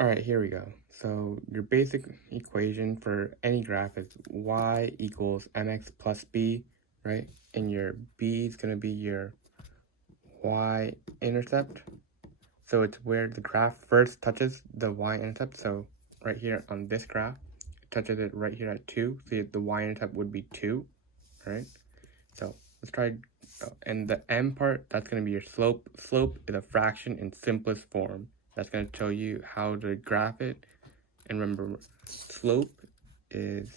All right, here we go. So your basic equation for any graph is y equals mx plus b, right? And your b is going to be your y-intercept. So it's where the graph first touches the y-intercept. So right here on this graph, it touches it right here at 2. So the y-intercept would be 2, right? So let's try, and the m part, that's going to be your slope. Slope is a fraction in simplest form. That's going to show you how to graph it. And remember, slope is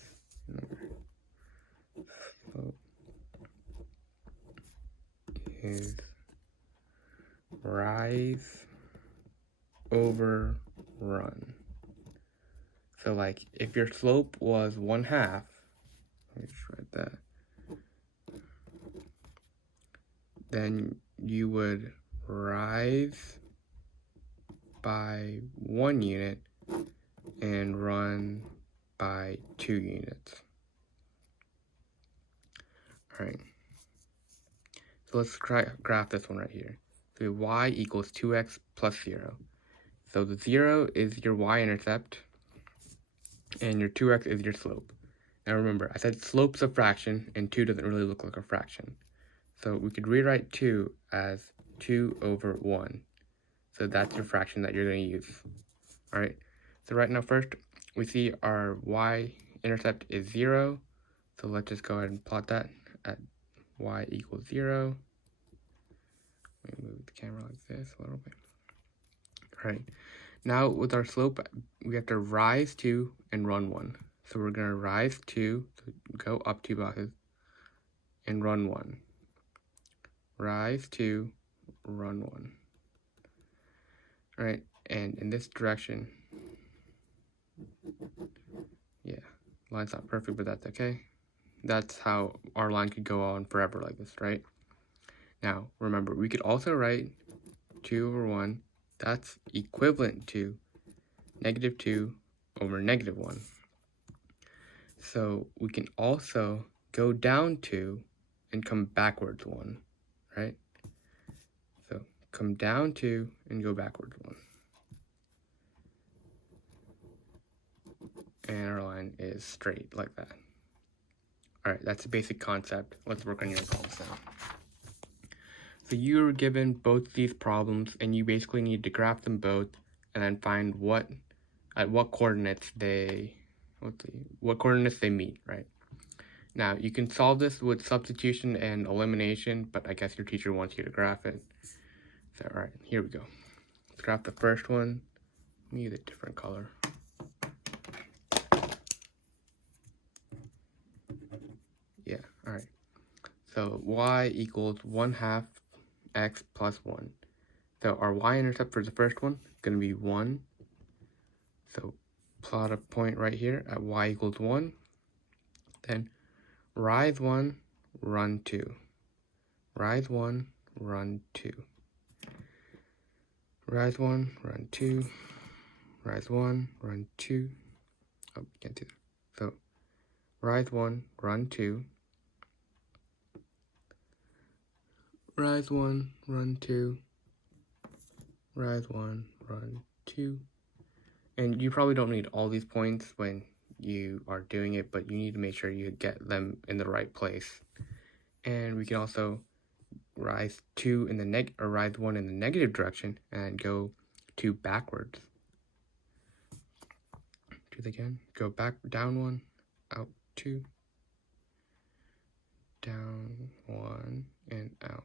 rise over run. So like if your slope was 1/2, let me just write that, then you would rise by 1 unit and run by 2 units. Alright, so let's graph this one right here. So y equals 2x plus 0. So the 0 is your y-intercept, and your 2x is your slope. Now remember, I said slope's a fraction, and 2 doesn't really look like a fraction. So we could rewrite 2 as 2 over 1. So that's your fraction that you're going to use. Alright, so right now first, we see our y-intercept is 0. So let's just go ahead and plot that at y equals 0. Let me move the camera like this a little bit. Alright, now with our slope, we have to rise 2 and run 1. So we're going to rise 2, so go up 2 boxes, and run 1. Rise 2, run 1. Alright, and in this direction, yeah, line's not perfect, but that's okay. That's how our line could go on forever like this, right? Now, remember, we could also write 2 over 1. That's equivalent to negative 2 over negative 1. So we can also go down 2 and come backwards 1, right? So come down 2 and go backwards 1. And our line is straight like that. Alright, that's a basic concept. Let's work on your problems now. So you were given both these problems, and you basically need to graph them both and then find at what coordinates they meet, right? Now, you can solve this with substitution and elimination, but I guess your teacher wants you to graph it. So, alright, here we go. Let's graph the first one. Let me use a different color. Yeah, alright. So, y equals 1/2 x plus 1. So, our y-intercept for the first one is going to be 1. So, plot a point right here at y equals 1. Then, rise 1, run 2. Rise 1, run 2. Rise 1, run 2. Rise 1, run 2. Oh, can't do that. So, rise 1, run 2. Rise 1, run 2. Rise 1, run 2. And you probably don't need all these points when you are doing it, but you need to make sure you get them in the right place. And we can also rise 2 in the rise 1 in the negative direction and go 2 backwards. Do it again. Go back, down 1, out 2, down 1, and out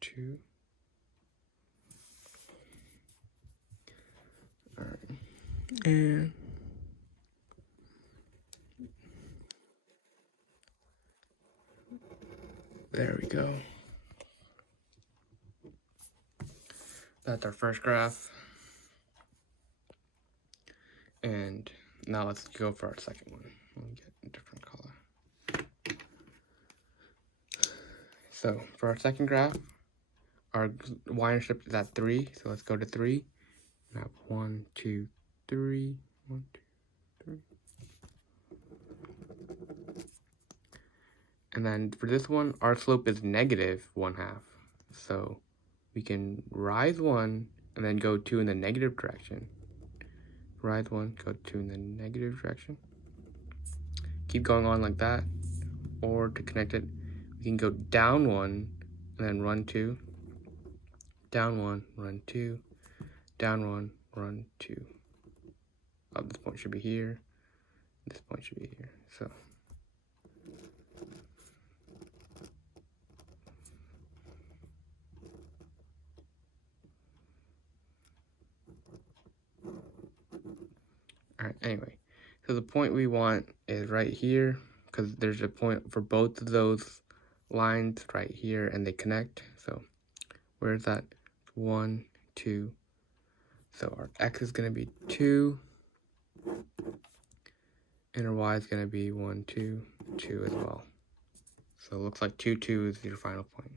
2. Alright. And there we go. That's our first graph. And now let's go for our second one. Let me get a different color. So for our second graph, our y-intercept is at 3. So let's go to 3. And have 1, 2, 3. 1, 2, 3. And then for this one, our slope is negative 1/2. So we can rise 1 and then go 2 in the negative direction. rise 1, go 2 in the negative direction. Keep going on like that. Or to connect it, we can go down 1 and then run 2. Down 1, run 2. Down 1, run 2. Oh, this point should be here. This point should be here. So alright, anyway. So the point we want is right here, because there's a point for both of those lines right here and they connect. So where's that? 1, 2. So our x is going to be 2. And our y is going to be 1, 2, 2 as well. So it looks like 2, 2 is your final point.